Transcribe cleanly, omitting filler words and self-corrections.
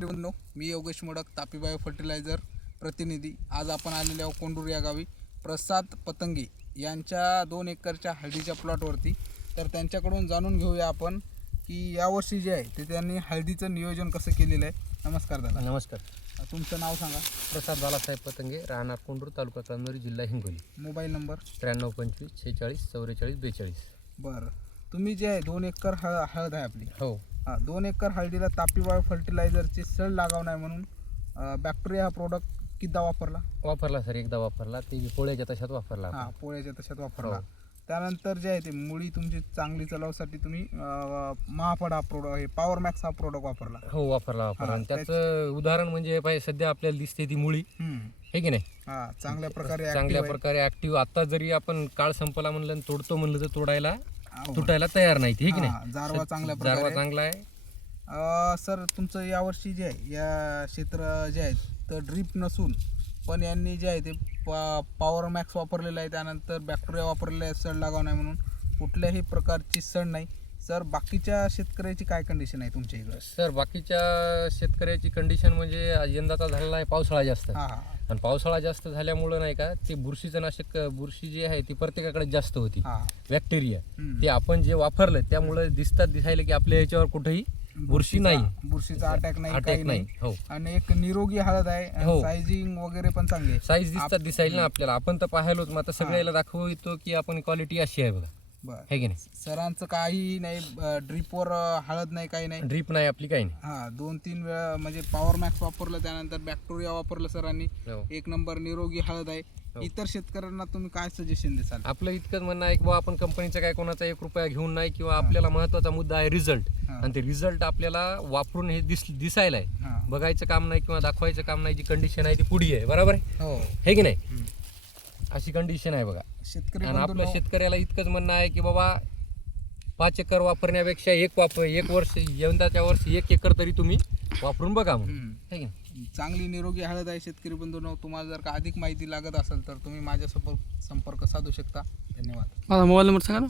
मित्रांनो, मी Yogesh modak, Tapi bio fertiliser प्रतिनिधी. आज आपण आलेले आहोत कोंडूर या गावी प्रसाद पतंगे यांच्या 2 एकरच्या हळदीच्या प्लॉटवरती. तर त्यांच्याकडून जाणून घेऊया आपण की यावर्षी जे आहे ते त्यांनी हळदीचं नियोजन कसं केलेलं आहे. नमस्कार दादा. नमस्कार. तुमचं नाव सांगा. प्रसाद बालासाहेब पतंगे, राहणार कोंडूर, तालुका कळमनुरी, जिल्हा हिंगोली. Mobile number 93 25 46 44 42. बरं, तुम्ही जे आहे 2 एकर हळद आहे आपली. हो. 2 एकर हळदीला तापी बायो फर्टिलायझरची सड लागाव नाही म्हणून बॅक्टेरिया हा प्रोडक्ट किती वापरला सर, एकदा वापरला. ते पोळ्याच्या तशात वापरला आपण. हां, पोळ्याच्या तशात वापरला. हो. त्यानंतर जे आहे ते मुळी तुमची चांगली चलावसाठी तुम्ही महाफड हा प्रोडक्ट, हे पॉवर मॅक्स हा प्रोडक्ट वापरला. हो, वापरला. हा, आणि त्याचं उदाहरण म्हणजे पाहिजे सध्या आपल्याला दिसते ती मुळी, हे की नाही, हां, चांगल्या प्रकारे ऍक्टिव्ह. आता जरी आपण काळ संपला म्हणलं आणि तोडतो म्हणलं तर तोडायला आहे. तुटायला तयार नाही, हे की नाही. जारवा चांगल्या जारवा प्रकारे चांगला आहे. सर, तुमचं यावर्षी जे आहे या क्षेत्र जे आहे तर ड्रीप नसून पण यांनी जे आहे ते पॉवर मॅक्स वापरलेलं आहे. त्यानंतर बॅक्टेरिया वापरलेला आहे सड लागाव नाही म्हणून. कुठल्याही प्रकारची सड नाही. सर, बाकीच्या शेतकऱ्याची काय कंडिशन आहे तुमच्या इकडे? सर, बाकीच्या शेतकऱ्याची कंडिशन म्हणजे यंदाचा झालेला आहे पावसाळा जास्त. हां, आणि पावसाळा जास्त झाल्यामुळं नाही का, ते बुरशीचं नाशक, बुरशी जी आहे ती प्रत्येकाकडे जास्त होती. हां, बॅक्टेरिया ते आपण जे वापरलं त्यामुळे दिसायला की आपल्या याच्यावर कुठेही बुरशी नाही, बुरशीचा अटॅक नाही, अटॅक काही नाही. नाही. हो. आणि एक निरोगी हळद आहे. हो. सायझिंग वगैरे पण चांगली आहे. साईज दिसायला ना आपल्याला. आपण तर पाहिलोच, मग आता सगळ्याला दाखवतो की आपण क्वालिटी अशी आहे बघा, बरं, है की नाही. सरांचं काही नाही, ड्रीपवर हळद नाही, काही नाही. ड्रीप नाही आपली, काही नाही. हां, 2-3 वेळा म्हणजे पॉवर मॅक्स वापरलं, त्यानंतर बॅक्टेरिया वापरलं सरांनी. हो. एक नंबर निरोगी हळद आहे. हो. इतर शेतकऱ्यांना तुम्ही काय सजेशन देसाल? आपलं इतकंच म्हणणं आहे की बाबा आपण कंपनीचा काय कोणाचा 1 रुपया घेऊन नाही, किंवा आपल्याला महत्वाचा मुद्दा आहे रिझल्ट. हां. आणि ते रिझल्ट आपल्याला वापरून हे दिसायला आहे, हां. बघायचं काम नाही किंवा दाखवायचं काम नाही. जी कंडिशन आहे ती पुढी आहे, बरोबर आहे, हो. हे की नाही. अशी कंडिशन आहे बघा. शेतकरी आणि आपल्या शेतकऱ्याला इतकंच म्हणणं आहे की बाबा 5 एकर वापरण्यापेक्षा एक वर्ष, यंदाच्या वर्षी 1 एकर तरी तुम्ही वापरून बघा म्हणून, है की नाही. चांगली निरोगी हळद आहे. शेतकरी बंधूंनो, तुम्हाला जर का अधिक माहिती लागत असेल तर तुम्ही माझ्यासोबत संपर्क साधू शकता. धन्यवाद. माझा मोबाईल नंबर सांगा ना.